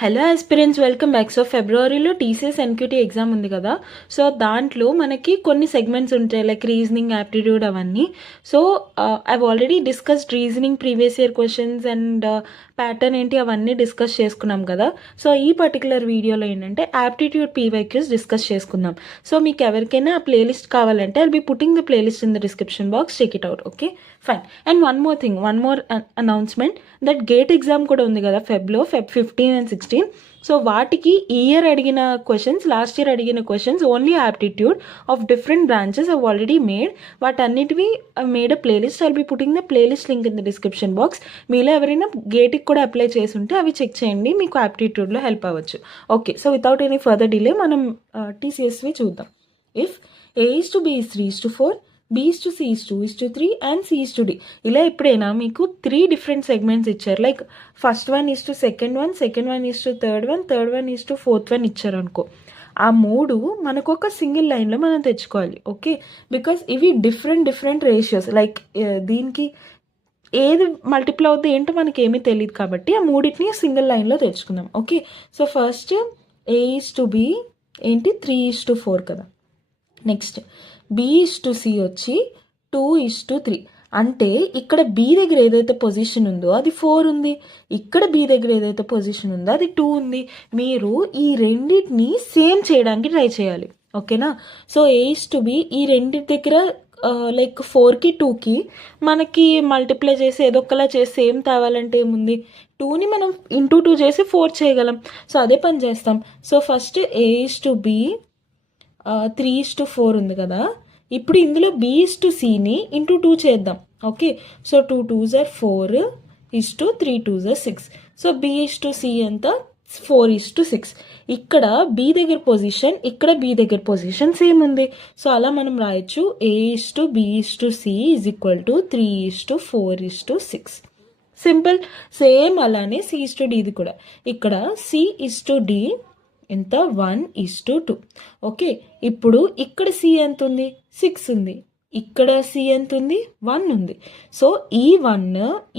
Hello aspirants, welcome back. So ఫిబ్రవరిలో TCS NQT exam ఉంది కదా. సో దాంట్లో మనకి కొన్ని సెగ్మెంట్స్ ఉంటాయి, లైక్ రీజనింగ్, యాప్టిట్యూడ్ అవన్నీ. So I've already discussed reasoning previous year questions and pattern ఏంటి అవన్నీ డిస్కస్ చేసుకున్నాం కదా. సో ఈ పర్టికులర్ వీడియోలో ఏంటంటే యాప్టిట్యూడ్ పీవైక్యూస్ డిస్కస్ చేసుకుందాం. సో మీకు ఎవరికైనా ఆ ప్లేలిస్ట్ కావాలంటే I'll be putting the playlist in the description box, check it out. Okay, fine. And one more announcement, that GATE exam కూడా ఉంది కదా ఫెబ్ 15 and 16. సో వాటికి ఈ ఇయర్ అడిగిన క్వశ్చన్స్, లాస్ట్ ఇయర్ అడిగిన questions, only aptitude of different branches I've already made. వాటన్నిటివి made a playlist. I'll be putting the playlist link in the description box. మీలో ఎవరైనా గేట్కి కూడా అప్లై చేసి ఉంటే అవి చెక్ చేయండి, మీకు యాప్టిట్యూడ్లో హెల్ప్ అవ్వచ్చు. Okay, so without any further delay మనం టీసీఎస్వి చూద్దాం. If A is to B is 3:4, B is to C is 2:3 and C is to D. ఇలా ఎప్పుడైనా మీకు 3 డిఫరెంట్ సెగ్మెంట్స్ ఇచ్చారు, like first one is to second one is to third one is to fourth one ఇచ్చారు అనుకో. ఆ మూడు మనకు ఒక సింగిల్ లైన్లో మనం తెచ్చుకోవాలి. ఓకే, బికాస్ ఇవి డిఫరెంట్ రేషియోస్, లైక్ దీనికి ఏది మల్టిపుల్ అవుతుంది ఏంటో మనకి ఏమీ తెలియదు కాబట్టి ఆ మూడింటిని సింగిల్ లైన్లో తెచ్చుకుందాం. Okay, so first A is to B ఏంటి 3:4 కదా. Next B is to C వచ్చి 2:3. అంటే ఇక్కడ B దగ్గర ఏదైతే పొజిషన్ ఉందో అది 4 ఉంది, ఇక్కడ B దగ్గర ఏదైతే పొజిషన్ ఉందో అది 2 ఉంది. మీరు ఈ రెండింటిని సేమ్ చేయడానికి ట్రై చేయాలి. ఓకేనా. So A is to B ఈ రెండింటి దగ్గర లైక్ 4కి 2కి మనకి మల్టిప్లై చేసి ఏదో ఒకలా చేసి సేమ్ తేవాలంటే ఏముంది, 2ని మనం ఇంటూ 2 చేసి 4 చేయగలం. సో అదే పని చేస్తాం. So first A is to B 3:4 ఉంది కదా. ఇప్పుడు ఇందులో B is to Cని ఇంటూ 2 చేద్దాం. Okay, so 2 2s are 4 is to 3 2s are 6. So B is to C ఎంత 4 is to 6. ఇక్కడ B దగ్గర పొజిషన్, ఇక్కడ B దగ్గర పొజిషన్ సేమ్ ఉంది. సో అలా మనం రాయొచ్చు A is to B is to C is equal to 3 is to 4 is to 6. Simple. Same అలానే C is to D ఇది కూడా. ఇక్కడ C is to D ఎంత 1:2. ఓకే, ఇప్పుడు ఇక్కడ C ఎంత ఉంది 6 ఉంది, ఇక్కడ C ఎంత ఉంది 1 ఉంది. సో ఈ 1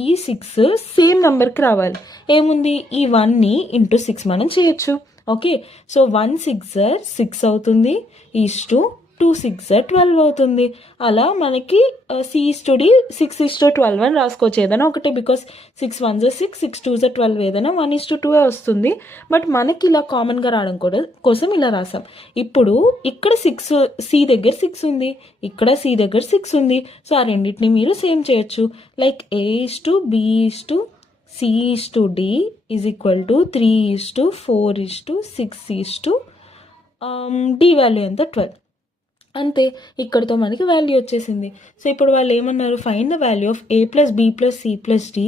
ఈ 6 సేమ్ నెంబర్కి రావాలి. ఏముంది, ఈ 1ని ఇంటూ 6 మనం చేయొచ్చు. ఓకే, సో 1 6 6 అవుతుంది, ఈస్టు 2 6 12 అవుతుంది. అలా మనకి C is to D 6:12 అని రాసుకోవచ్చు ఏదైనా ఒకటి, బికాస్ 6 1s 6 6 2s 12 ఏదైనా 1:2 వస్తుంది. బట్ మనకి ఇలా కామన్గా రావడం కోసం ఇలా రాసాం. ఇప్పుడు ఇక్కడ 6 C దగ్గర 6 ఉంది, ఇక్కడ C దగ్గర 6 ఉంది. సో ఆ రెండింటిని మీరు సేమ్ చేయొచ్చు. Like A is to B is to C is to D is equal to 3:4 6 is to D value ఎంత 12. అంతే, ఇక్కడితో మనకి వాల్యూ వచ్చేసింది. సో ఇప్పుడు వాళ్ళు ఏమన్నారు, find the value of A + B + C + D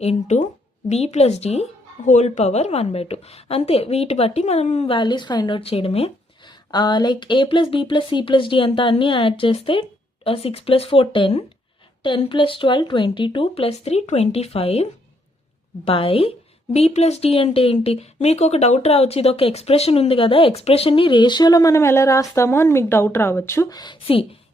into B + D whole power 1/2. అంతే, వీటి బట్టి మనం వాల్యూస్ ఫైండ్ అవుట్ చేయడమే. Like A + B + C + D అంతా అన్నీ యాడ్ చేస్తే 6 + 4 10 10 + 12 22 + 3 25 బై B + D అంటే ఏంటి. మీకు ఒక డౌట్ రావచ్చు, ఇది ఒక ఎక్స్ప్రెషన్ ఉంది కదా, ఎక్స్ప్రెషన్ని రేషియోలో మనం ఎలా రాస్తామో అని మీకు డౌట్ రావచ్చు.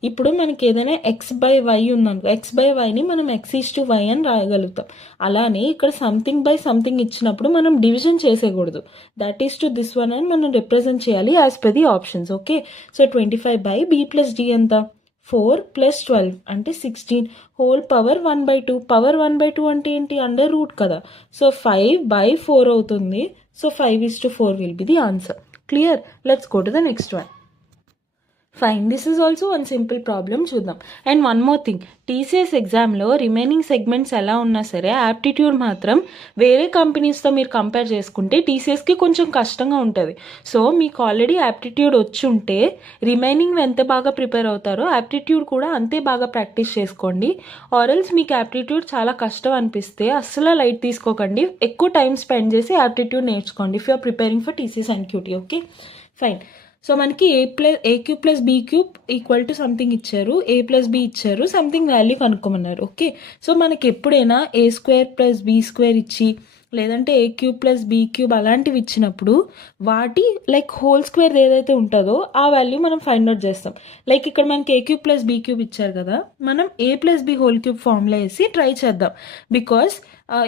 ఇప్పుడు మనకి ఏదైనా x/y ఉందనుకో, x/yని మనం x:y అని రాయగలుగుతాం. అలానే ఇక్కడ సంథింగ్ బై సంథింగ్ ఇచ్చినప్పుడు మనం డివిజన్ చేసేయకూడదు, that is to this one అని మనం రిప్రజెంట్ చేయాలి as per the options. Okay, so 25 by B + D ఎంత 4 + 12 అంటే 16 హోల్ పవర్ 1/2. పవర్ 1/2 అంటే ఏంటి, అండర్ రూట్ కదా. సో 5/4 అవుతుంది. So 5:4 will be the answer. Clear. Let's go to the next one. Fine, this is also one simple problem చూద్దాం. And one more thing, TCS ఎగ్జామ్లో remaining segments ఎలా ఉన్నా సరే aptitude మాత్రం వేరే కంపెనీస్తో మీరు కంపేర్ చేసుకుంటే టీసీఎస్కి కొంచెం కష్టంగా ఉంటుంది. సో మీకు ఆల్రెడీ యాప్టిట్యూడ్ వచ్చి ఉంటే రిమైనింగ్ ఎంత బాగా ప్రిపేర్ అవుతారో యాప్టిట్యూడ్ కూడా అంతే బాగా ప్రాక్టీస్ చేసుకోండి. ఆర్ఎల్స్ మీకు యాప్టిట్యూడ్ చాలా కష్టం అనిపిస్తే అస్సలు లైట్ తీసుకోకండి, ఎక్కువ టైం స్పెండ్ చేసి యాప్టిట్యూడ్ నేర్చుకోండి if you're preparing for TCS NQT. Okay, fine. So మనకి A³ + B³ equal to something ఇచ్చారు, A + B ఇచ్చారు, సంథింగ్ వాల్యూ కనుక్కోమన్నారు. ఓకే, సో మనకి ఎప్పుడైనా A² + B² ఇచ్చి లేదంటే A cube plus B cube అలాంటివి ఇచ్చినప్పుడు వాటి లైక్ హోల్ స్క్వేర్ ఏదైతే ఉంటుందో ఆ వాల్యూ మనం ఫైండ్ అవుట్ చేస్తాం. లైక్ ఇక్కడ మనకి A cube plus B cube ఇచ్చారు కదా, మనం A plus B whole cube formula వేసి ట్రై చేద్దాం. బికాస్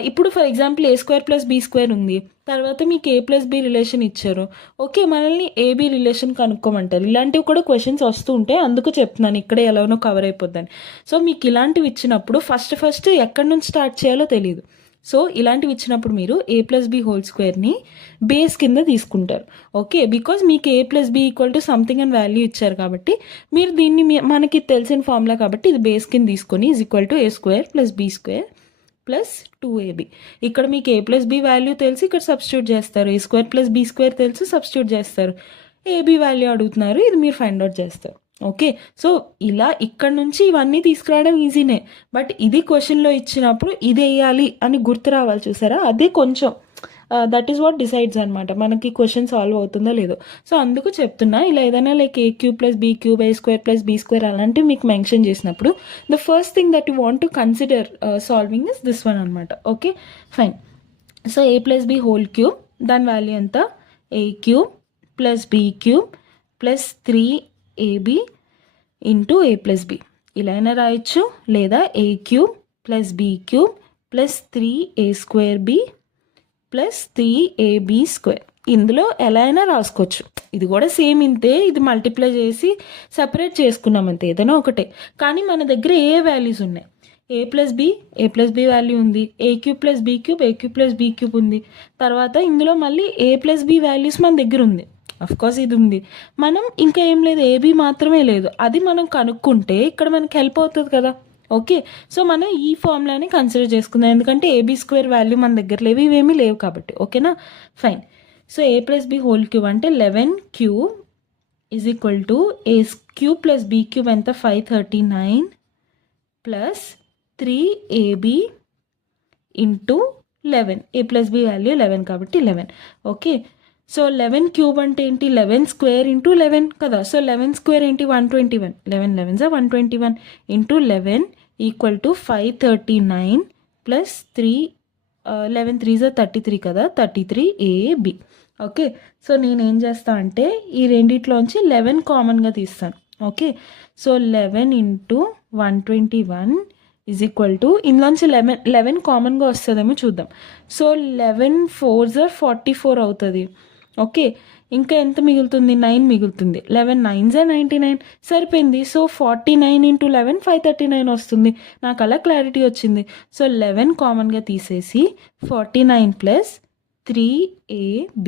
ఇప్పుడు for example A square plus B square ఉంది, తర్వాత మీకు ఏ ప్లస్ బి రిలేషన్ ఇచ్చారు. ఓకే, మనల్ని ఏబి రిలేషన్ కనుక్కోమంటారు. ఇలాంటివి కూడా క్వశ్చన్స్ వస్తూ ఉంటాయి, అందుకు చెప్తున్నాను ఇక్కడే ఎలానో కవర్ అయిపోద్దని. సో మీకు ఇలాంటివి ఇచ్చినప్పుడు ఫస్ట్ ఎక్కడి నుంచి స్టార్ట్ చేయాలో తెలియదు. సో ఇలాంటివి ఇచ్చినప్పుడు మీరు ఏ ప్లస్ బి హోల్ స్క్వేర్ని బేస్ కింద తీసుకుంటారు. ఓకే, బికాజ్ మీకు A plus B equal to something అని వాల్యూ ఇచ్చారు కాబట్టి మీరు దీన్ని మనకి తెలిసిన ఫార్ములా కాబట్టి ఇది బేస్ కింద తీసుకొని is equal to A square plus B square plus 2ab. ఇక్కడ మీకు ఏ ప్లస్ బి వాల్యూ తెలిసి ఇక్కడ సబ్స్టిట్యూట్ చేస్తారు, ఏ స్క్వేర్ ప్లస్ బీ స్క్వేర్ తెలిసి సబ్స్టిట్యూట్ చేస్తారు, ఏబి వాల్యూ అడుగుతున్నారు, ఇది మీరు ఫైండ్ అవుట్ చేస్తారు. ఓకే, సో ఇలా ఇక్కడ నుంచి ఇవన్నీ తీసుకురావడం ఈజీనే, బట్ ఇది క్వశ్చన్లో ఇచ్చినప్పుడు ఇది వేయాలి అని గుర్తు రావాలి చూసారా, అదే కొంచెం దట్ ఈస్ వాట్ డిసైడ్స్ అనమాట మనకి క్వశ్చన్ సాల్వ్ అవుతుందో లేదో. సో అందుకు చెప్తున్నా, ఇలా ఏదైనా like A cube plus B cube, A square plus B square అలాంటివి మీకు మెన్షన్ చేసినప్పుడు the first thing that you want to consider solving is this one అనమాట. Okay fine. So A plus B whole cube, దాని value ఎంత, A cube plus B cube plus 3ab into A plus B. ఇలా అయినా రాయొచ్చు, లేదా A cube plus B cube plus 3a square B plus 3ab square. ఇందులో ఎలా అయినా రాసుకోవచ్చు, ఇది కూడా సేమ్ ఇంతే, ఇది మల్టిప్లై చేసి సపరేట్ చేసుకున్నాం అంతే, ఏదైనా ఒకటే. కానీ మన దగ్గర ఏ వాల్యూస్ ఉన్నాయి, ఏ ప్లస్ బి వాల్యూ ఉంది, A cube plus B cube, A cube plus B cube ఉంది, తర్వాత ఇందులో మళ్ళీ ఏ ప్లస్ బి వాల్యూస్ మన దగ్గర ఉంది, అఫ్కోర్స్ ఇది ఉంది. మనం ఇంకా ఏం లేదు, ఏబి మాత్రమే లేదు, అది మనం కనుక్కుంటే ఇక్కడ మనకి హెల్ప్ అవుతుంది కదా. ఓకే, సో మనం ఈ ఫార్ములాని కన్సిడర్ చేసుకుందాం, ఎందుకంటే ఏబీ స్క్వేర్ వాల్యూ మన దగ్గర లేవు, ఇవేమీ లేవు కాబట్టి. ఓకేనా fine. So A plus B whole cube అంటే 11 cube is equal to A cube plus B cube ఎంత 539 plus 3ab into 11. A plus B value 11 కాబట్టి 11. ఓకే, సో 11 క్యూబ్ అంటే ఏంటి, 11 స్క్వేర్ ఇంటూ 11 కదా. సో 11 స్క్వేర్ ఏంటి 121, 11 11 121 ఇంటూ 11 ఈక్వల్ టు 539 ప్లస్ 11 3 33 కదా, 33ab. Okay, so నేనేం చేస్తా అంటే ఈ రెండిట్లోంచి 11 కామన్గా తీస్తాను. Okay, so 11 into 121 is equal to, ఇందులోంచి 11 కామన్గా వస్తుందేమో చూద్దాం. సో 11 4 44 అవుతుంది. ఓకే, ఇంకా ఎంత మిగులుతుంది, 9 మిగులుతుంది. 11 9 99 సరిపోయింది. సో 49 ఇంటూ 11 539 వస్తుంది. నాకు అలా క్లారిటీ వచ్చింది. సో 11 కామన్గా తీసేసి 49 plus 3ab.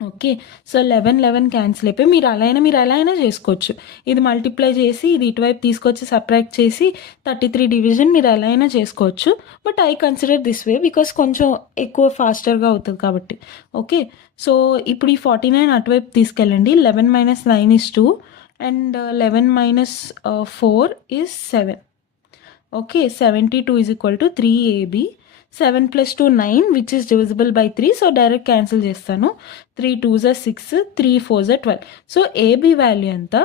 Okay, so 11 cancel అయిపోయి మీరు అలా అయినా చేసుకోవచ్చు. ఇది మల్టిప్లై చేసి ఇది ఇటువైపు తీసుకొచ్చి సబ్ట్రాక్ట్ చేసి 33 డివిజన్ మీరు ఎలా అయినా చేసుకోవచ్చు. But I consider this way because కొంచెం ఎక్కువ ఫాస్టర్గా అవుతుంది కాబట్టి. ఓకే, సో ఇప్పుడు ఈ 49 అటువైపు తీసుకెళ్ళండి. 11 - 9 is 2 and 11 - 4 is 7. Okay, 72 is equal to 3ab. 7 + 2 9 which is divisible by 3. So direct cancel చేస్తాను. 3 2s 6, 3 4s 12. So AB value ఎంత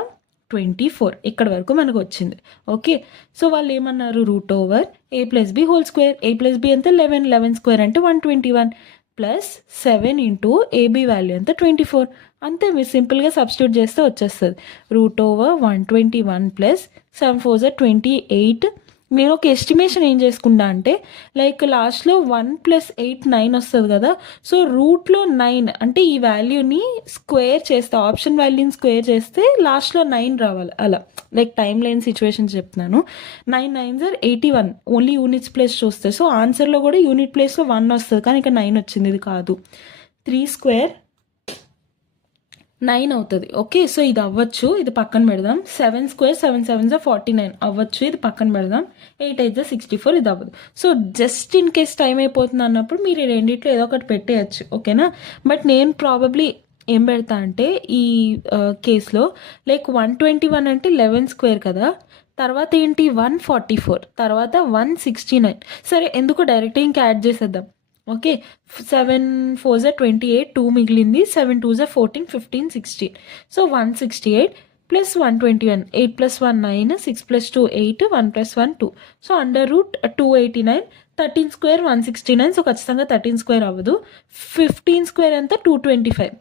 24. ఇక్కడ వరకు మనకు వచ్చింది. ఓకే, సో వాళ్ళు ఏమన్నారు, root over A plus B whole square. A plus B ఎంత 11 square అంటే 121 ప్లస్ 7 ఇంటూ ఏబి వాల్యూ ఎంత 24. అంతే, మీరు సింపుల్గా సబ్స్టిట్యూట్ చేస్తే వచ్చేస్తుంది. Root over 121 plus 7 4s 28. నేను ఒక ఎస్టిమేషన్ ఏం చేసుకుంటా అంటే లైక్ లాస్ట్లో 1 + 8 9 వస్తుంది కదా. సో రూట్లో 9 అంటే ఈ వాల్యూని స్క్వేర్ చేస్తే, ఆప్షన్ వాల్యూని స్క్వేర్ చేస్తే లాస్ట్లో 9 రావాలి. అలా లైక్ టైం లైన్ సిచ్యువేషన్ చెప్తున్నాను. 9 9s 81 ఓన్లీ యూనిట్స్ ప్లేస్ చూస్తే. సో ఆన్సర్లో కూడా యూనిట్ ప్లేస్లో 1 వస్తుంది, కానీ ఇక్కడ 9 వచ్చింది, ఇది కాదు. 3 స్క్వేర్ 9 అవుతుంది. ఓకే, సో ఇది అవ్వచ్చు, ఇది పక్కన పెడదాం. 7 స్క్వేర్ 7 7s 49 అవ్వచ్చు, ఇది పక్కన పెడదాం. 8 8s 64, ఇది అవ్వదు. So just in case time అయిపోతుంది అన్నప్పుడు మీరు ఈ రెండిట్లో ఏదో ఒకటి పెట్టేయచ్చు. ఓకేనా, బట్ నేను ప్రాబబ్లీ ఏం పెడతా అంటే ఈ కేసులో లైక్ 121 అంటే 11 స్క్వేర్ కదా, తర్వాత ఏంటి 144, తర్వాత 169. సరే, ఎందుకు డైరెక్ట్ ఇంకా యాడ్ చేసేద్దాం. ఓకే, 7 4s 28, 2 మిగిలింది. 7 2s 14 15 16. So 168 plus 121, 8 + 1 9, 6 + 2 8, 1 + 1 2. So under root 289 13 square 169, so ఖచ్చితంగా 13 స్క్వేర్ అవ్వదు. 15 స్క్వేర్ ఎంత 225,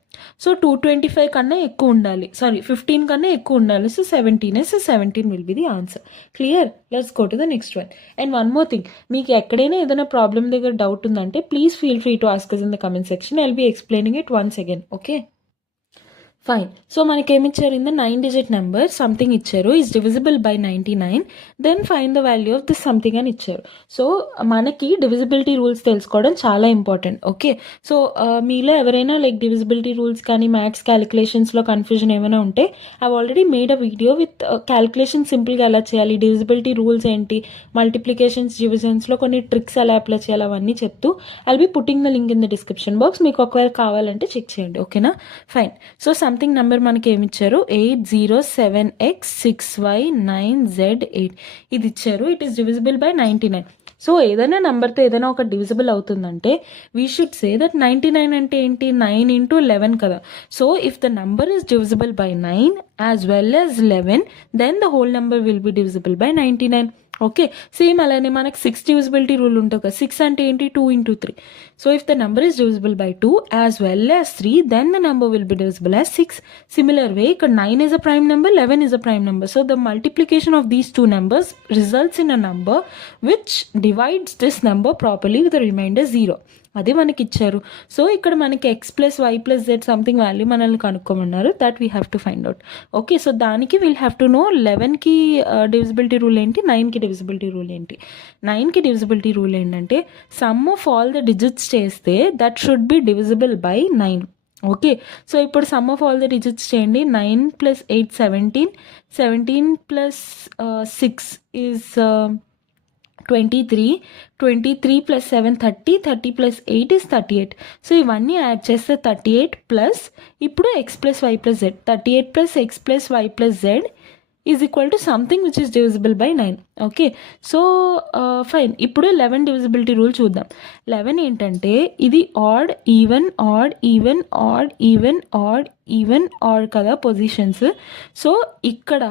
సో 225 కన్నా ఎక్కువ ఉండాలి, సారీ 15 కన్నా ఎక్కువ ఉండాలి, so 17, so 17 will be the answer. Clear? Let's go to the next one. And one more thing, మీకు ఎక్కడైనా ఏదైనా ప్రాబ్లమ్ దగ్గర డౌట్ ఉందంటే please feel free to ask us in the comment section. I'll be explaining it once again. Okay, fine. So మనకి ఏమి ఇచ్చారు? In the 9-digit number something ఇచ్చారు, is divisible by 99, then find the value of this something అని ఇచ్చారు. So మనకి divisibility rules తెలుసుకోవడం చాలా important. Okay, so మీలో ఎవరైనా లైక్ డివిజిబిలిటీ రూల్స్ కానీ మ్యాథ్స్ క్యాలిక్యులేషన్స్లో కన్ఫ్యూజన్ ఏమైనా ఉంటే I already made a video with calculation సింపుల్గా ఎలా చేయాలి, డివిజిబిలిటీ రూల్స్ ఏంటి, మల్టిప్లికేషన్స్ డివిజన్స్లో కొన్ని ట్రిక్స్ ఎలా అప్లై చేయాలి అవన్నీ చెప్తూ I'll be putting the link in the description box. మీకు ఒకవేళ కావాలంటే చెక్ చేయండి. ఓకేనా? ఫైన్. సో సంథింగ్ నెంబర్ మనకి ఏమి ఇచ్చారు? 807x6y9z8 ఇది ఇచ్చారు. It is divisible by 99. So ఏదైనా నెంబర్తో ఏదైనా ఒక డివిజిబుల్ అవుతుందంటే వీ షుడ్ సే దట్ 99 అంటే ఏంటి? 9 into 11 కదా. So if the number is divisible by 9 as well as 11, then the whole number will be divisible by 99. Okay, same అలానే మనకి 6 డివిజిబిలిటీ రూల్ ఉంటుంది కదా. 6 అంటే ఏంటి? 2 into 3. So if the number is divisible by 2 as well as 3, then the number will be divisible as 6. Similar way ఇక్కడ 9 is a prime number, 11 is a prime number. So the multiplication of these two numbers results in a number which divides this number properly with the remainder 0. అదే మనకి ఇచ్చారు. So ఇక్కడ మనకి x plus Y plus Z something value మనల్ని కనుక్కోమన్నారు, that we have to find out. Okay, so దానికి we'll have to know 11కి divisibility rule ఏంటి, 9కి డివిజిబిలిటీ రూల్ ఏంటి. 9కి డివిజిబిలిటీ రూల్ ఏంటంటే sum of all the digits చేస్తే that should be divisible by 9. Okay, so ఇప్పుడు sum of all the digits చేయండి. 9 + 8 17, 17 + 6 ఈజ్ 23, 23 + 7 30, 30 + 8 is 38. సో ఇవన్నీ యాడ్ చేస్తే 38 ప్లస్ ఇప్పుడు x + y + z, 38 + x + y + z is equal to something which is divisible by 9. Okay, so fine. ఇప్పుడు 11 divisibility rule చూద్దాం. 11 ఏంటంటే ఇది odd even odd even odd even odd even odd కదా positions. So ఇక్కడ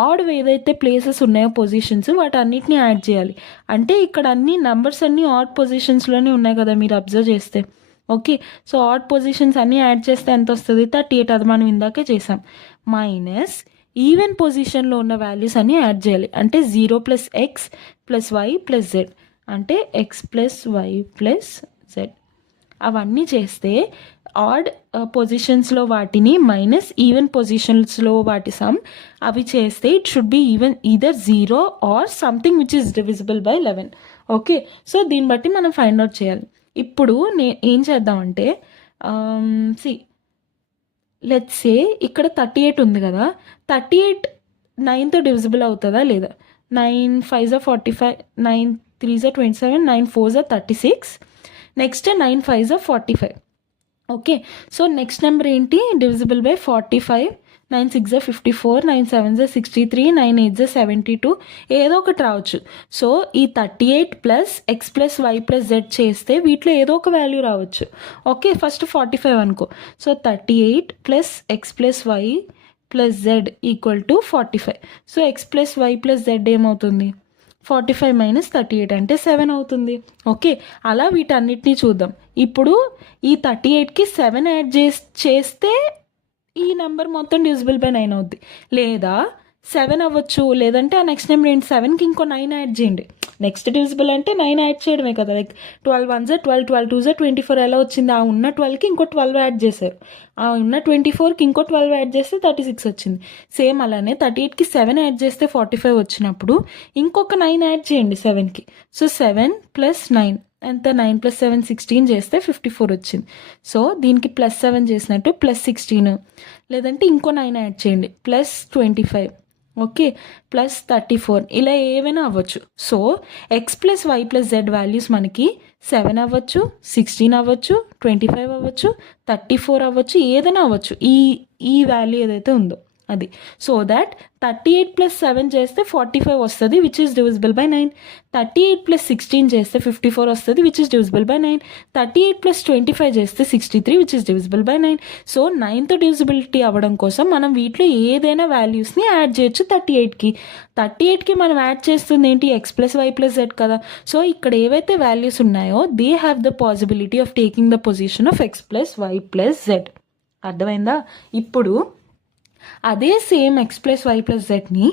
add ఏదైతే places ఉన్నాయో positions వాటన్నిటిని add చేయాలి. అంటే ఇక్కడ అన్ని నంబర్స్ అన్నీ ఆడ్ పొజిషన్స్లోనే ఉన్నాయి కదా మీరు అబ్జర్వ్ చేస్తే. ఓకే, సో ఆడ్ పొజిషన్స్ అన్నీ యాడ్ చేస్తే ఎంత వస్తుంది? 38. అది మనం ఇందాకే చేసాం. మైనస్ ఈవెన్ పొజిషన్లో ఉన్న వాల్యూస్ అన్నీ యాడ్ చేయాలి. అంటే 0 + x + y + z, అంటే x + y + z. అవన్నీ చేస్తే ఆడ్ పొజిషన్స్లో వాటిని మైనస్ ఈవెన్ పొజిషన్స్లో వాటి సమ్ అవి చేస్తే it should be even either 0 or something which is divisible by 11. Okay, so దీన్ని బట్టి మనం ఫైండ్ అవుట్ చేయాలి. ఇప్పుడు ఏం చేద్దామంటే లెట్స్ సే ఇక్కడ 38 ఉంది కదా. 38 9తో డివిజిబుల్ అవుతుందా లేదా? 9 5 = 45, 9 3 = 27, 9 4 = 36, next 9 5 = 45. Okay, so next number ఏంటి? డివిజిబుల్ బై 45, 9 6 = 54, 9 7 = 63, 9 8 = 72, ఏదో ఒకటి రావచ్చు. సో ఈ 38 ప్లస్ x + y + z చేస్తే వీటిలో ఏదో ఒక వాల్యూ రావచ్చు. ఓకే, ఫస్ట్ 45 అనుకో. So 38 plus x + y + z = 45. So x + y + z ఏమవుతుంది? 45 - 38 అంటే 7 అవుతుంది. ఓకే, అలా వీటన్నిటిని చూద్దాం. ఇప్పుడు ఈ 38కి 7 యాడ్ చేస్తే ఈ నెంబర్ మొత్తం డివిజిబుల్ బై 9 అవుద్ది. లేదా 7 అవ్వచ్చు, లేదంటే ఆ నెక్స్ట్ నెంబర్ ఏంటి? 7కి ఇంకో 9 యాడ్ చేయండి. నెక్స్ట్ డివిజిబుల్ అంటే 9 యాడ్ చేయడమే కదా. లైక్ 12 1 = 12, 12 2 = 24 ఎలా వచ్చింది? ఆ ఉన్న 12కి ఇంకో 12 యాడ్ చేశారు. ఆ ఉన్న 24కి ఇంకో 12 యాడ్ చేస్తే 36 వచ్చింది. సేమ్ అలానే 38కి 7 యాడ్ చేస్తే 45 వచ్చినప్పుడు ఇంకొక 9 యాడ్ చేయండి 7కి. సో 7 + 9 ఎంత? 9 + 7 16 చేస్తే 54 వచ్చింది. సో దీనికి +7 చేసినట్టు +16, లేదంటే ఇంకో 9 యాడ్ చేయండి +25. ఓకే, +34, ఇలా ఏవైనా అవ్వచ్చు. So x + y + z values మనకి 7 అవ్వచ్చు, 16 అవ్వచ్చు, 25 అవ్వచ్చు, 34 అవ్వచ్చు, ఏదైనా అవ్వచ్చు. ఈ వాల్యూ ఏదైతే ఉందో అది. సో దట్ 38 + 7 చేస్తే 45 వస్తుంది, విచ్ ఈస్ డివిజిబుల్ బై 9. 38 + 16 చేస్తే 54 వస్తుంది, విచ్ ఈస్ డివిజిబుల్ బై 9. 38 + 25 చేస్తే 63, which is divisible by 9. So 9తో డివిజిబిలిటీ అవ్వడం కోసం మనం వీటిలో ఏదైనా వాల్యూస్ని యాడ్ చేయొచ్చు 38కి. 38కి మనం యాడ్ చేస్తుంది ఏంటి, x + y + z కదా. సో ఇక్కడ ఏవైతే వాల్యూస్ ఉన్నాయో they have the possibility of taking the position of x + y + z. అర్థమైందా? ఇప్పుడు అదే సేమ్ x + y + zని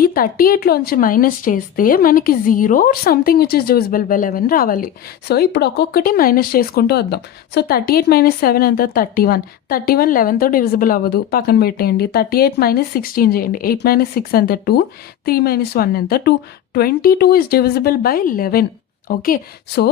ఈ 38లోంచి మైనస్ చేస్తే మనకి 0 something which is divisible by 11 రావాలి. సో ఇప్పుడు ఒక్కొక్కటి మైనస్ చేసుకుంటూ వద్దాం. సో 38 - 7 ఎంత, 31. 31 11తో డివిజిబుల్ అవ్వదు, పక్కన పెట్టేయండి. 38 - 16 చేయండి. 8 - 6 ఎంత, 2. 3 - 1 ఎంత, 2. 22 is divisible by 11. Okay, so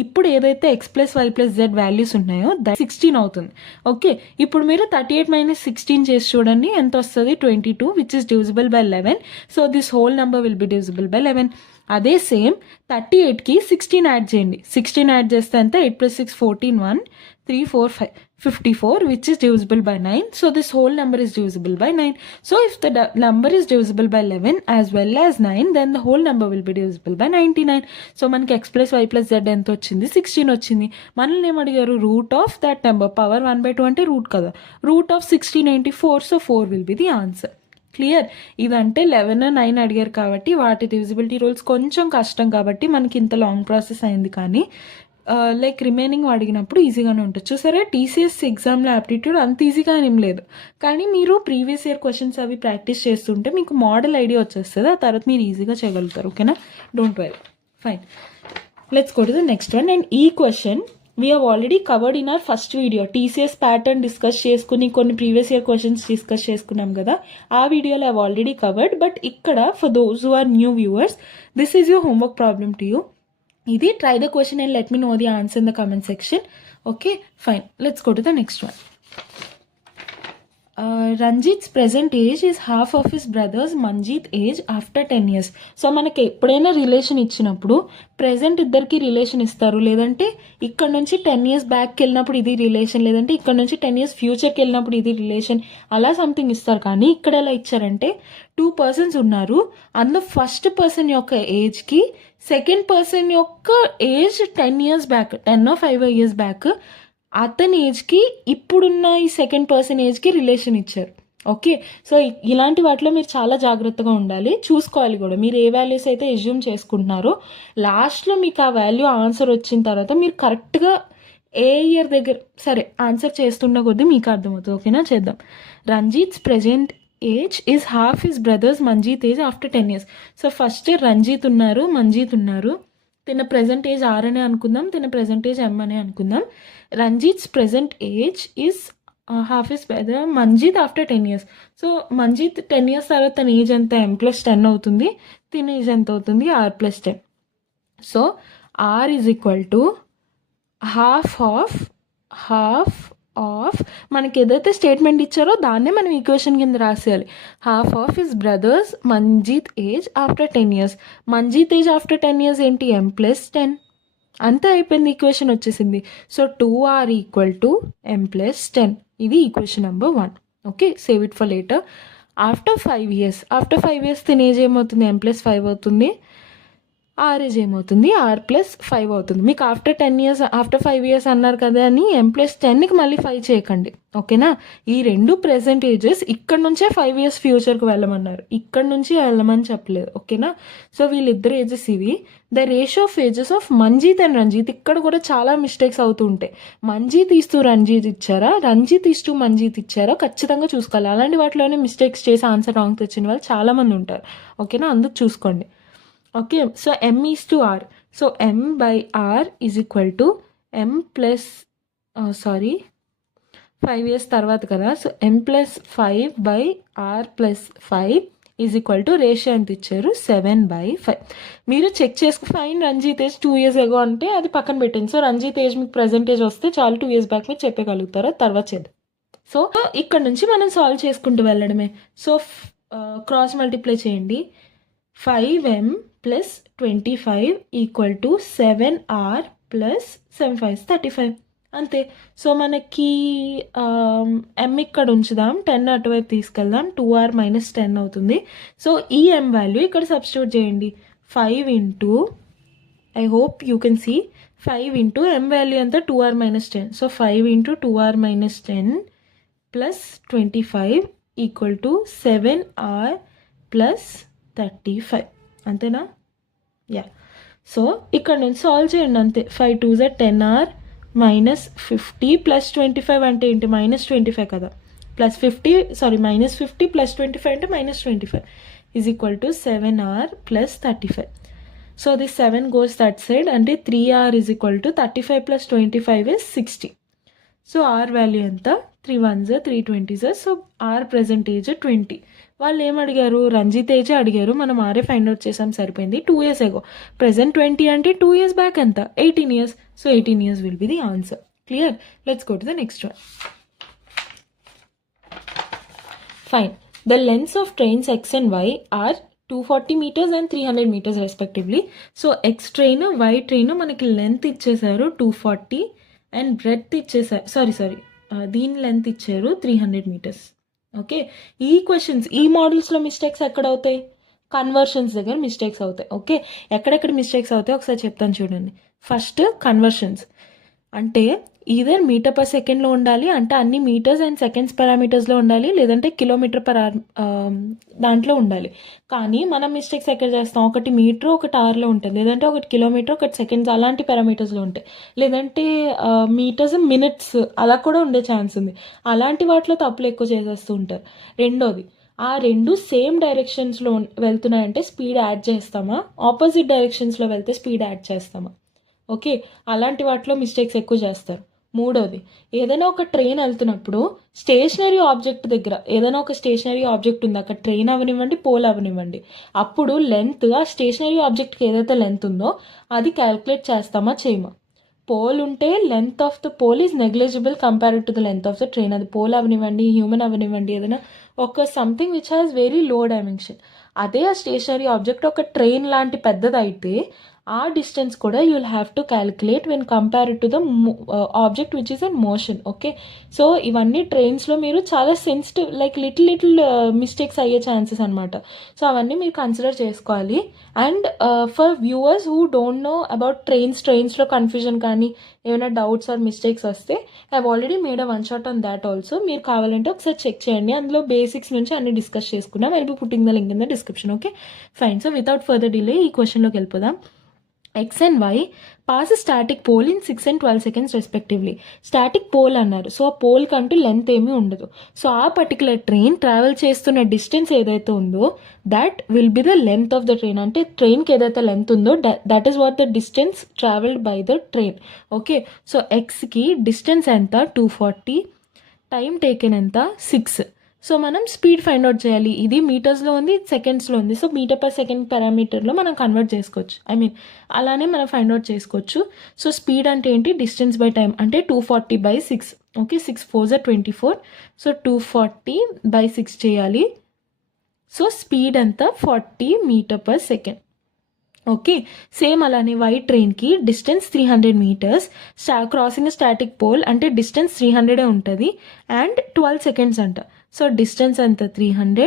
ఇప్పుడు ఏదైతే x + y + z వాల్యూస్ ఉన్నాయో దట్ 16 అవుతుంది. ఓకే, ఇప్పుడు మీరు 38 - 16 చేసి చూడండి ఎంత వస్తుంది, 22 which is divisible by 11. So this whole number will be divisible by 11. అదే సేమ్ 38కి 16 యాడ్ చేయండి. 16 యాడ్ చేస్తే ఎంత, 8 + 6 14, 1 3 4 5 54 which is divisible by 9. So this whole number is divisible by 9. So if the number is divisible by 11 as well as 9, then the whole number will be divisible by 99. So మనకి x + y + z ఎంత వచ్చింది, 16 వచ్చింది. మనల్ని ఏం అడిగారు, root of that number, power 1/2 అంటే route కదా, root of 16 ఏంటి, 4. So 4 will be the answer. Clear? ఇదంటే 11, 9 అడిగారు కాబట్టి వాటి డివిజిబిలిటీ రూల్స్ కొంచెం కష్టం కాబట్టి మనకి ఇంత లాంగ్ ప్రాసెస్ అయింది. కానీ లైక్ రిమైనింగ్ అడిగినప్పుడు ఈజీగానే ఉంటుంది. చూసారా, టీసీఎస్ ఎగ్జామ్లో యాప్టిట్యూడ్ అంత ఈజీగా ఏం లేదు, కానీ మీరు ప్రీవియస్ ఇయర్ క్వశ్చన్స్ అవి ప్రాక్టీస్ చేస్తుంటే మీకు మోడల్ ఐడియా వచ్చేస్తుంది. ఆ తర్వాత మీరు ఈజీగా చేయగలుగుతారు. ఓకేనా, don't worry. Fine, let's go to the next one. And ఈ question we have already covered in our first video. TCS pattern discuss చేసుకుని కొన్ని ప్రీవియస్ ఇయర్ క్వశ్చన్స్ డిస్కస్ చేసుకున్నాం కదా, ఆ వీడియోలో హ్యావ్ ఆల్రెడీ కవర్డ్. బట్ ఇక్కడ for those who are new viewers, this is your homework problem to you. ఇది try the question and let me know the answer in the comment section. Okay, fine. Let's go to the next one. Ranjit's present age is half of his brother's Manjeet age after 10 years. So మనకి ఎప్పుడైనా relation ఇచ్చినప్పుడు present ఇద్దరికి relation ఇస్తారు, లేదంటే ఇక్కడ నుంచి 10 years బ్యాక్కి వెళ్ళినప్పుడు ఇది రిలేషన్, లేదంటే ఇక్కడ నుంచి 10 years ఫ్యూచర్కి వెళ్ళినప్పుడు ఇది రిలేషన్, అలా సంథింగ్ ఇస్తారు. కానీ ఇక్కడ ఎలా ఇచ్చారంటే 2 persons ఉన్నారు, అందులో ఫస్ట్ పర్సన్ యొక్క ఏజ్కి సెకండ్ పర్సన్ యొక్క age 10 years back, 10 or 5 years back అతని ఏజ్కి ఇప్పుడున్న ఈ సెకండ్ పర్సన్ ఏజ్కి రిలేషన్ ఇచ్చారు. ఓకే, సో ఇలాంటి వాటిలో మీరు చాలా జాగ్రత్తగా ఉండాలి, చూసుకోవాలి కూడా. మీరు ఏ వాల్యూస్ అయితే ఎజ్యూమ్ చేసుకుంటున్నారో లాస్ట్లో మీకు ఆ వాల్యూ ఆన్సర్ వచ్చిన తర్వాత మీరు కరెక్ట్గా ఏ ఇయర్ దగ్గర సరే ఆన్సర్ చేస్తున్న కొద్దీ మీకు అర్థమవుతుంది. ఓకేనా, చేద్దాం. Ranjit's present age is half his brother's Manjit age after 10 years. So first Ranjit ఉన్నారు, మంజీత్ ఉన్నారు. తిన ప్రెజెంట్ ఏజ్ R అనే అనుకుందాం, తిన ప్రెజెంట్ ఏజ్ M అనే అనుకుందాం. Ranjit's present age is half his brother Manjit after 10 years. So Manjit 10 years తర్వాత తన ఏజ్ ఎంత, M + 10 అవుతుంది. తిన ఏజ్ ఎంత అవుతుంది, R + 10. So R is equal to half of మనకి ఏదైతే స్టేట్మెంట్ ఇచ్చారో దాన్నే మనం ఈక్వేషన్ కింద రాసేయాలి. Half of his brother's Manjit age after 10 years. Manjit age after 10 years ఏంటి, M + 10. అంతే అయిపోయింది, ఈక్వేషన్ వచ్చేసింది. So 2R = M + 10. ఇది equation number 1. Okay, save it for later. After 5 years తిన ఏజ్ ఏమవుతుంది, M + 5 అవుతుంది. R ఏజ్ ఏమవుతుంది, R + 5 అవుతుంది. మీకు ఆఫ్టర్ 10 years ఆఫ్టర్ 5 years అన్నారు కదా అని M + 10కి మళ్ళీ 5 చేయకండి. ఓకేనా, ఈ రెండు ప్రెజెంట్ ఏజెస్ ఇక్కడ నుంచే 5 years ఫ్యూచర్కి వెళ్ళమన్నారు, ఇక్కడ నుంచి వెళ్ళమని చెప్పలేదు. ఓకేనా, సో వీళ్ళిద్దరు ఏజెస్ ఇవి. The ratio of ages of Manjeet and Ranjit. ఇక్కడ కూడా చాలా మిస్టేక్స్ అవుతూ ఉంటాయి. మంజీత్ ఇస్తూ రంజిత్ ఇచ్చారా, రంజిత్ ఇస్తూ మంజీత్ ఇచ్చారా, ఖచ్చితంగా చూసుకోవాలి. అలాంటి వాటిలోనే మిస్టేక్స్ చేసి ఆన్సర్ రాంగ్ తెచ్చిన వాళ్ళు చాలామంది ఉంటారు. ఓకేనా, అందుకు చూసుకోండి. Okay, so M is to R. So M/R is equal to M plus 5 years తర్వాత కదా, so M + 5/R + 5 is equal to ratio ఎంత ఇచ్చారు, 7/5. మీరు చెక్ చేసుకు fine Ranjith age 2 years ago అంటే అది పక్కన పెట్టండి. సో రంజిత్ ఏజ్ మీకు ప్రెజెంట్ ఏజ్ వస్తే చాలు, 2 years బ్యాక్ మీరు చెప్పగలుగుతారా, తర్వాత చేద్దాం. సో ఇక్కడ నుంచి మనం సాల్వ్ చేసుకుంటూ వెళ్ళడమే. సో క్రాస్ మల్టిప్లై చేయండి. 5M + 25 = 7R + 7 5 35. అంతే. సో మనకి m ఇక్కడ ఉంచుదాం, 10 అటువైపు తీసుకెళ్దాం, 2r మైనస్ 10 అవుతుంది. సో ఈ m వాల్యూ ఇక్కడ సబ్స్టిట్యూట్ చేయండి. 5 into, I hope you can see, 5 into m value ఎంత, 2r minus 10. So 5 into 2r minus 10 plus 25 equal to 7r plus 35. అంతేనా? యా. సో ఇక్కడ నుంచి సాల్వ్ చేయండి అంతే. 5 2 జ 10r మైనస్ 50 ప్లస్ 25 అంటే ఏంటి, మైనస్ 25 కదా, ప్లస్ 50 సారీ మైనస్ 50 ప్లస్ 25 అంటే minus 25 is equal to 7r plus 35. So the 7 goes that side, అంటే 3r is equal to 35 plus 25 is 60. So r value ఎంత, 3 1s 3 20s. So r present age 20. వాళ్ళు ఏం అడిగారు, Ranjith age అడిగారు, మనం ఆరే find out చేసాం, సరిపోయింది. 2 years ago. ప్రెజెంట్ 20 అంటే 2 years బ్యాక్ ఎంత, 18 years. So 18 years will be the answer. Clear? Let's go to the next one. Fine. The lengths of trains x and y are 240 meters and 300 meters respectively. So x train, y train మనకి length ఇచ్చేసారు 240 and breadth ఇచ్చేసారు, sorry దీని length ఇచ్చారు 300 meters. Okay. ఈ questions, ఈ మోడల్స్లో mistakes ఎక్కడ అవుతాయి, conversions దగ్గర మిస్టేక్స్ అవుతాయి. ఓకే. ఎక్కడెక్కడ మిస్టేక్స్ అవుతాయి ఒకసారి చెప్తాను చూడండి. ఫస్ట్ కన్వర్షన్స్ అంటే ఈదర్ మీటర్ పర్ సెకండ్లో ఉండాలి, అంటే అన్ని మీటర్స్ అండ్ సెకండ్స్ పారామీటర్స్లో ఉండాలి, లేదంటే కిలోమీటర్ పర్ అవర్ దాంట్లో ఉండాలి. కానీ మనం మిస్టేక్స్ ఎక్కడ చేస్తాం, ఒకటి మీటర్ ఒకటి అవర్లో ఉంటుంది, లేదంటే ఒకటి కిలోమీటర్ ఒకటి సెకండ్స్ అలాంటి పారామీటర్స్లో ఉంటాయి, లేదంటే మీటర్స్ మినిట్స్ అలా కూడా ఉండే ఛాన్స్ ఉంది. అలాంటి వాటిలో తప్పులు ఎక్కువ చేసేస్తూ ఉంటారు. రెండోది, ఆ రెండు సేమ్ డైరెక్షన్స్లో వెళ్తున్నాయంటే స్పీడ్ యాడ్ చేస్తామా, ఆపోజిట్ డైరెక్షన్స్లో వెళ్తే స్పీడ్ యాడ్ చేస్తామా. ఓకే. అలాంటి వాటిలో మిస్టేక్స్ ఎక్కువ చేస్తారు. మూడోది, ఏదైనా ఒక ట్రైన్ వెళ్తున్నప్పుడు స్టేషనరీ ఆబ్జెక్ట్ దగ్గర, ఏదైనా ఒక స్టేషనరీ ఆబ్జెక్ట్ ఉంది, అక్కడ ట్రైన్ అవనివ్వండి, పోల్ అవనివ్వండి, అప్పుడు లెంత్, ఆ స్టేషనరీ ఆబ్జెక్ట్కి ఏదైతే లెంత్ ఉందో అది క్యాల్కులేట్ చేస్తామా చేయమా. పోల్ ఉంటే length of the pole is negligible compared to the length of the train. అది పోల్ అవనివ్వండి, హ్యూమన్ అవనివ్వండి, ఏదైనా ఒక something which has very low dimension. అదే ఆ స్టేషనరీ ఆబ్జెక్ట్ ఒక ట్రైన్ లాంటి పెద్దది అయితే ఆ డిస్టెన్స్ కూడా you will have to calculate when compared to the object which is in motion. Okay. So ఇవన్నీ ట్రైన్స్లో మీరు చాలా సెన్సిటివ్, లైక్ లిటిల్ మిస్టేక్స్ అయ్యే ఛాన్సెస్ అనమాట. సో అవన్నీ మీరు కన్సిడర్ చేసుకోవాలి. And for viewers who don't know about ట్రైన్స్లో కన్ఫ్యూజన్ కానీ ఏమైనా డౌట్స్ ఆర్ మిస్టేక్స్ వస్తే I have already made a 1 shot on that also. మీరు కావాలంటే ఒకసారి చెక్ చేయండి, అందులో బేసిక్స్ నుంచి అన్ని డిస్కస్ చేసుకున్నాం. I will be putting the link in the description. Okay fine. So without further delay ఈ క్వశ్చన్లోకి వెళ్ళిపోదాం. x and y pass a static pole in 6 and 12 seconds respectively. Static pole అన్నారు. So ఆ pole కంటూ length ఏమీ ఉండదు. So ఆ particular train travel చేస్తున్న distance ఏదైతే ఉందో that will be the length of the train. అంటే ట్రైన్కి ఏదైతే లెంత్ ఉందో that is what the distance travelled by the train. Okay. So ఎక్స్కి డిస్టెన్స్ ఎంత 240, టైం టేకెన్ ఎంత 6. సో మనం స్పీడ్ ఫైండ్ అవుట్ చేయాలి. ఇది మీటర్స్లో ఉంది, సెకండ్స్లో ఉంది. సో మీటర్ పర్ సెకండ్ పారామీటర్లో మనం కన్వర్ట్ చేసుకోవచ్చు, ఐ మీన్ అలానే మనం ఫైండ్ అవుట్ చేసుకోవచ్చు. సో స్పీడ్ అంటే ఏంటి, డిస్టెన్స్ బై టైం, అంటే 240/6. ఓకే. 6 4s 24. సో 240/6 చేయాలి. సో స్పీడ్ ఎంత 40 meter per second. Okay. Same అలానే వైట్ ట్రైన్కి distance 300 meters, crossing static pole అంటే డిస్టెన్స్ 300 ఉంటుంది అండ్ 12 seconds అంట. సో డిస్టెన్స్ ఎంత 300,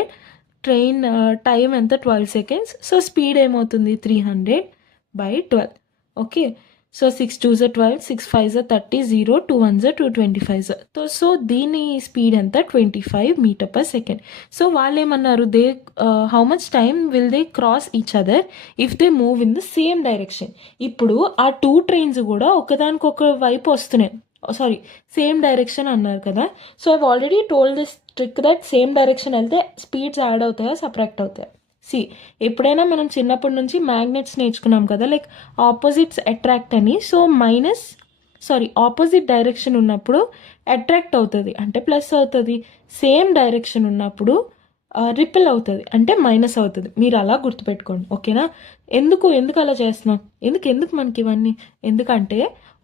ట్రైన్ టైం ఎంత 12 seconds. సో స్పీడ్ ఏమవుతుంది 300/12. Okay. So 6 2s 12, 6 5s 30, 0 2 1s 225. So దీని స్పీడ్ ఎంత 25 మీటర్ పర్ సెకండ్. సో వాళ్ళు ఏమన్నారు, they how much time will they cross each other if they move in the same direction. ఇప్పుడు ఆ 2 trains కూడా ఒకదానికొక వైపు వస్తున్నాయి, సారీ సేమ్ డైరెక్షన్ అన్నారు కదా. So I've already told this trick that same direction వెళ్తే స్పీడ్స్ యాడ్ అవుతాయా subtract అవుతాయా. ఎప్పుడైనా మనం చిన్నప్పటి నుంచి మ్యాగ్నెట్స్ నేర్చుకున్నాం కదా, లైక్ ఆపోజిట్స్ అట్రాక్ట్ అని. సో ఆపోజిట్ డైరెక్షన్ ఉన్నప్పుడు అట్రాక్ట్ అవుతుంది అంటే ప్లస్ అవుతుంది, సేమ్ డైరెక్షన్ ఉన్నప్పుడు రిపెల్ అవుతుంది అంటే మైనస్ అవుతుంది. మీరు అలా గుర్తుపెట్టుకోండి. ఓకేనా. ఎందుకు అలా చేస్తున్నాం, ఎందుకు మనకి ఇవన్నీ, ఎందుకంటే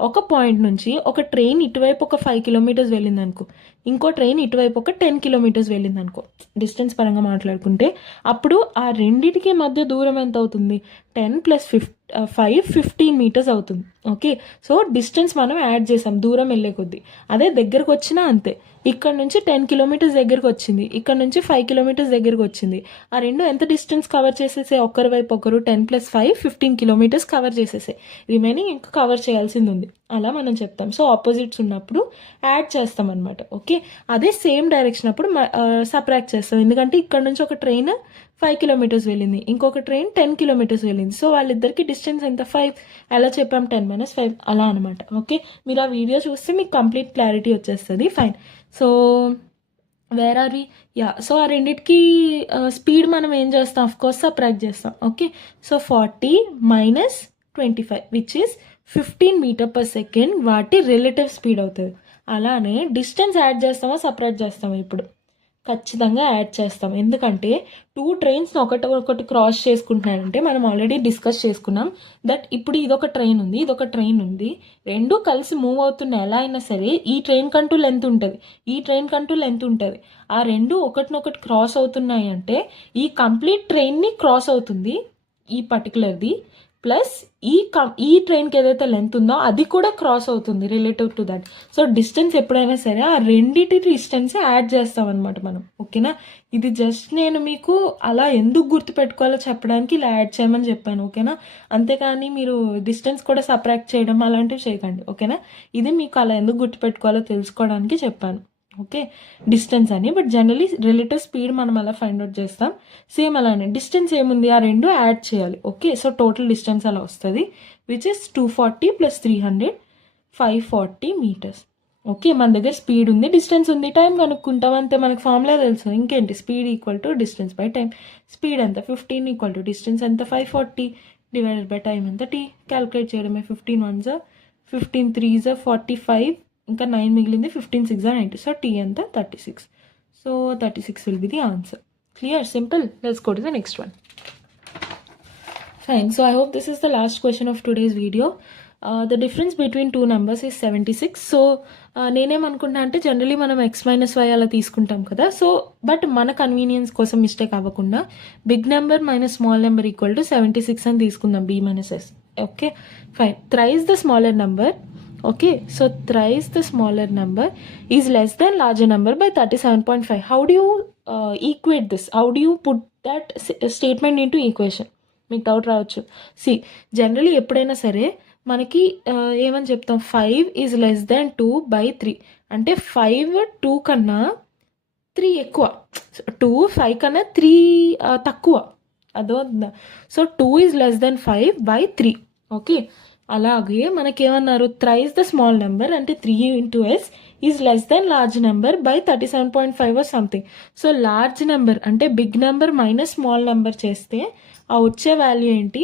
ఒక పాయింట్ నుంచి ఒక ట్రైన్ ఇటువైపు ఒక 5 kilometers వెళ్ళింది అనుకో, ఇంకో ట్రైన్ ఇటువైపు ఒక 10 kilometers వెళ్ళింది అనుకో, డిస్టెన్స్ పరంగా మాట్లాడుకుంటే, అప్పుడు ఆ రెండిటికి మధ్య దూరం ఎంత అవుతుంది, 10 + 15 మీటర్స్ అవుతుంది. ఓకే, సో డిస్టెన్స్ మనం యాడ్ చేసాం దూరం వెళ్ళే కొద్దీ. అదే దగ్గరకు వచ్చినా అంతే, ఇక్కడ నుంచి 10 కిలోమీటర్స్ దగ్గరకు వచ్చింది, ఇక్కడ నుంచి 5 కిలోమీటర్స్ దగ్గరకు వచ్చింది. ఆ రెండు ఎంత డిస్టెన్స్ కవర్ చేసేసే, ఒకరి వైపు ఒకరు 10 + 5 15 కిలోమీటర్స్ కవర్ చేసేసే, రిమైనింగ్ ఇంకా కవర్ చేయాల్సింది ఉంది. అలా మనం చెప్తాం. సో ఆపోజిట్స్ ఉన్నప్పుడు యాడ్ చేస్తాం అనమాట. ఓకే, అదే సేమ్ డైరెక్షన్ అప్పుడు సబ్ట్రాక్ట్ చేస్తాం. ఎందుకంటే ఇక్కడ నుంచి ఒక ట్రైన్ 5 కిలోమీటర్స్ వెళ్ళింది, ఇంకొక ట్రైన్ 10 కిలోమీటర్స్ వెళ్ళింది. సో వాళ్ళిద్దరికి డిస్టెన్స్ ఎంత, 5. ఎలా చెప్పాం, 10 - 5 అలా అనమాట. ఓకే, మీరు ఆ వీడియో చూస్తే మీకు కంప్లీట్ క్లారిటీ వచ్చేస్తుంది. Fine. So where are we, yeah. So ఆ రెండింటికి స్పీడ్ మనం ఏం చేస్తాం, ఆఫ్ కోర్స్ సబ్ట్రాక్ట్ చేస్తాం. Okay, so 40 - 25 which is 15 meter per second వాటి రిలేటివ్ స్పీడ్ అవుతుంది. అలానే డిస్టెన్స్ యాడ్ చేస్తామా సపరేట్ చేస్తామా, ఇప్పుడు ఖచ్చితంగా యాడ్ చేస్తాం. ఎందుకంటే 2 ట్రైన్స్ ఒకటి క్రాస్ చేసుకుంటున్నాడంటే మనం ఆల్రెడీ డిస్కస్ చేసుకున్నాం దట్ ఇప్పుడు ఇదొక ట్రైన్ ఉంది, ఇదొక ట్రైన్ ఉంది, రెండు కలిసి మూవ్ అవుతున్న ఎలా అయినా సరే ఈ ట్రైన్ కంటూ లెంత్ ఉంటుంది, ఈ ట్రైన్ కంటూ లెంత్ ఉంటుంది. ఆ రెండు ఒకటినొకటి క్రాస్ అవుతున్నాయి అంటే ఈ కంప్లీట్ ట్రైన్ని క్రాస్ అవుతుంది ఈ పర్టికులర్ది, ప్లస్ ఈ ట్రైన్కి ఏదైతే లెంత్ ఉందో అది కూడా క్రాస్ అవుతుంది relative to that. So distance ఎప్పుడైనా సరే ఆ రెండింటి డిస్టెన్స్ యాడ్ చేస్తాం అనమాట మనం. ఓకేనా, ఇది జస్ట్ నేను మీకు అలా ఎందుకు గుర్తుపెట్టుకోవాలో చెప్పడానికి ఇలా యాడ్ చేయమని చెప్పాను. ఓకేనా, అంతేకాని మీరు డిస్టెన్స్ కూడా సబ్ట్రాక్ట్ చేయడం అలాంటివి చేయకండి. ఓకేనా, ఇది మీకు అలా ఎందుకు గుర్తుపెట్టుకోవాలో తెలుసుకోవడానికి చెప్పాను. ఓకే, డిస్టెన్స్ అని. బట్ జనరలీ రిలేటివ్ స్పీడ్ మనం అలా ఫైండ్ అవుట్ చేస్తాం. సేమ్ అలానే డిస్టెన్స్ ఏముంది, ఆ రెండు యాడ్ చేయాలి. ఓకే, సో టోటల్ డిస్టెన్స్ అలా వస్తుంది విచ్ ఇస్ 240 + 300 540 మీటర్స్. ఓకే, మన దగ్గర స్పీడ్ ఉంది, డిస్టెన్స్ ఉంది, టైం కనుక్కుంటాం అంతే. మనకు ఫార్ములా తెలుసు, ఇంకేంటి, speed = distance by time. Speed ఎంత 15 = డిస్టెన్స్ ఎంత 540 డివైడెడ్ బై టైం ఎంత t. క్యాలిక్యులేట్ చేయడమే. 15 1s 15 3s 45, ఇంకా 9 మిగిలింది, 15 6 90. సో t ఎంత 36. So 36 will be the answer. Clear, simple. Let's go to the next one. Fine. So I hope this is the last question of today's video. The difference between two numbers is 76. So నేనేమనుకుంటా అంటే generally మనం x - y అలా తీసుకుంటాం కదా. So but మన convenience కోసం mistake అవ్వకుండా big number minus small number = 76 అని తీసుకుందాం, b - s. Okay, fine. Thrice the smaller number. Okay, so thrice the smaller number is less than larger number by 37.5. How do you equate this? How do you put that statement into equation? మీకు doubt రావచ్చు. Generally ఎప్పుడైనా సరే మనకి ఏమని చెప్తాం, 5 is less దాన్ 2/3. అంటే 5 2 కన్నా 3 ఎక్కువ, 2 5 కన్నా 3 తక్కువ, అదో. So 2 is less than 5/3. Okay, అలాగే మనకేమన్నారు, థ్రైస్ ద స్మాల్ నెంబర్ అంటే 3 × s is less than large number by 37.5 or something. So large number అంటే big number minus small number చేస్తే ఆ వచ్చే వాల్యూ ఏంటి,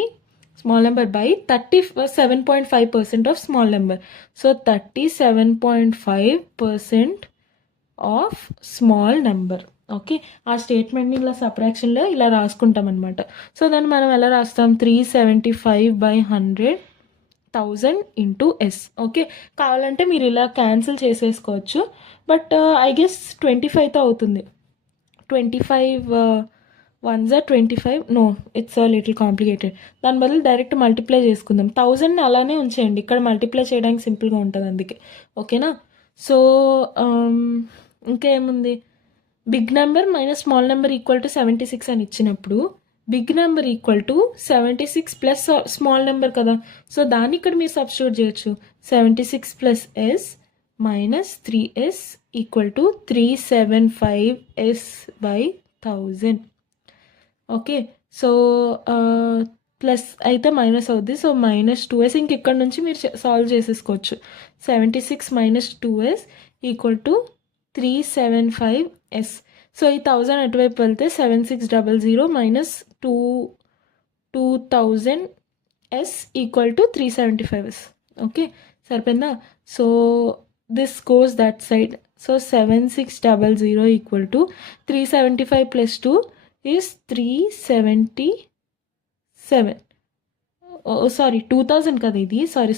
small number by 37.5% of small number. So 37.5% of small number. Okay, ఆ స్టేట్మెంట్ని ఇలా సబ్ట్రాక్షన్లో ఇలా రాసుకుంటాం అనమాట. సో దాన్ని మనం ఎలా రాస్తాం, 375/100 1000 × s. ఓకే, కావాలంటే మీరు ఇలా క్యాన్సిల్ చేసేసుకోవచ్చు. బట్ ఐ గెస్ 25తో అవుతుంది. 25 1s 25. No, it's a little complicated. దాని బదులు డైరెక్ట్ మల్టిప్లై చేసుకుందాం. 1000 అలానే ఉంచేయండి, ఇక్కడ మల్టిప్లై చేయడానికి సింపుల్గా ఉంటుంది అందుకే. ఓకేనా, సో ఇంకేముంది, big number minus small number = 76 అని ఇచ్చినప్పుడు big number = 76 plus small number కదా. సో దాన్ని ఇక్కడ మీరు సబ్స్టిట్యూట్ చేయొచ్చు. 76 + s - 3s = 375s/1000. Okay, so plus అయితే మైనస్ అవుద్ది. సో -2s ఇంక ఇక్కడ నుంచి మీరు సాల్వ్ చేసేసుకోవచ్చు. 76 - 2s = 375s. సో ఈ 1000 అటువైపు వెళ్తే 7600 - 2000s = 375s. ఓకే, సరిపోయిందా. So this goes that side. So 7600 = 375 + 2 is 377. Sorry 2000 కదా ఇది, సారీ.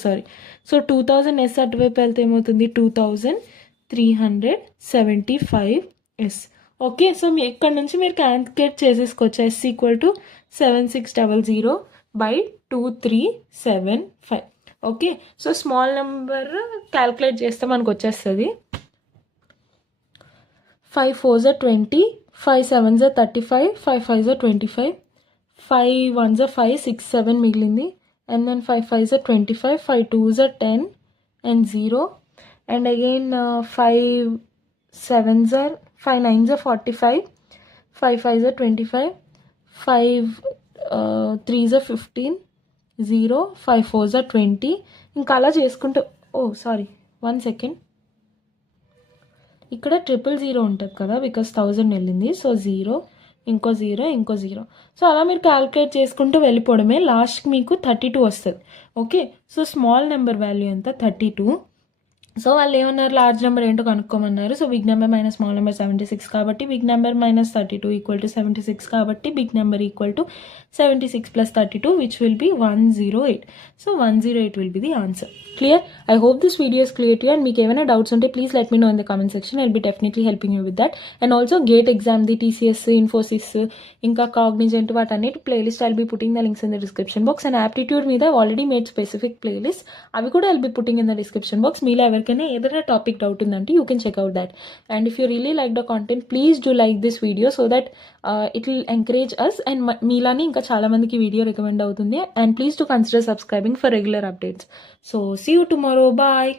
సో 2000s అటువైపు వెళ్తే ఏమవుతుంది, 2375s. ఓకే, సో మీ ఇక్కడ నుంచి మీరు క్యాల్కులేట్ చేసేసుకోవచ్చు. s = 7600/2 2375. Okay, so small number calculate చేస్తే మనకు వచ్చేస్తుంది 5 4s are 20, 5 7s are 35, 5 5s are 25, 5 1s are 5, 6 7 మిగిలింది, and then 5 5s are 25, 5 2s are 10 and 0, and again 5 7s are 5 9s are 45, 5 5s are 25, 5 3s are 15, 0, 5 4s are 20. ఇంకా అలా చేసుకుంటూ sorry 1 second, ఇక్కడ 000 ఉంటుంది కదా, బికాస్ 1000 వెళ్ళింది. సో 0 ఇంకో 0 ఇంకో 0. సో అలా మీరు క్యాల్కులేట్ చేసుకుంటూ వెళ్ళిపోవడమే. లాస్ట్కి మీకు 32 వస్తుంది. Okay, so small number value ఎంత 32. సో వాళ్ళు ఏమన్నారు, లార్జ్ నెంబర్ ఏంటో కనుక్కోమన్నారు. So big number minus small number 76 కాబట్టి big number minus 32 equal to 76 కాబట్టి big number equal to 76 plus 32 which will be 108. So 108 will be the answer. Clear? I hope this video is clear to you, and మీకు ఏమైనా doubts ఉంటే please let me know in the comment section. I'll be definitely helping you with that. And also GATE exam the TCS, Infosys, ఇంకా Cognizant వాటన్నిటి playlist I'll be putting the links in the description box. And aptitude మీద already made specific playlist, అవి కూడా I'll be putting in the description box. మీలో ఎవరికైనా ఏదైనా topic doubt ఉందంటే you can check out that. And if you really like the content please do like this video so that it will encourage us, and మీలాని ఇంకా చాలా మందికి video recommend అవుతుంది. And please to consider subscribing for regular updates. So see you tomorrow. Bye.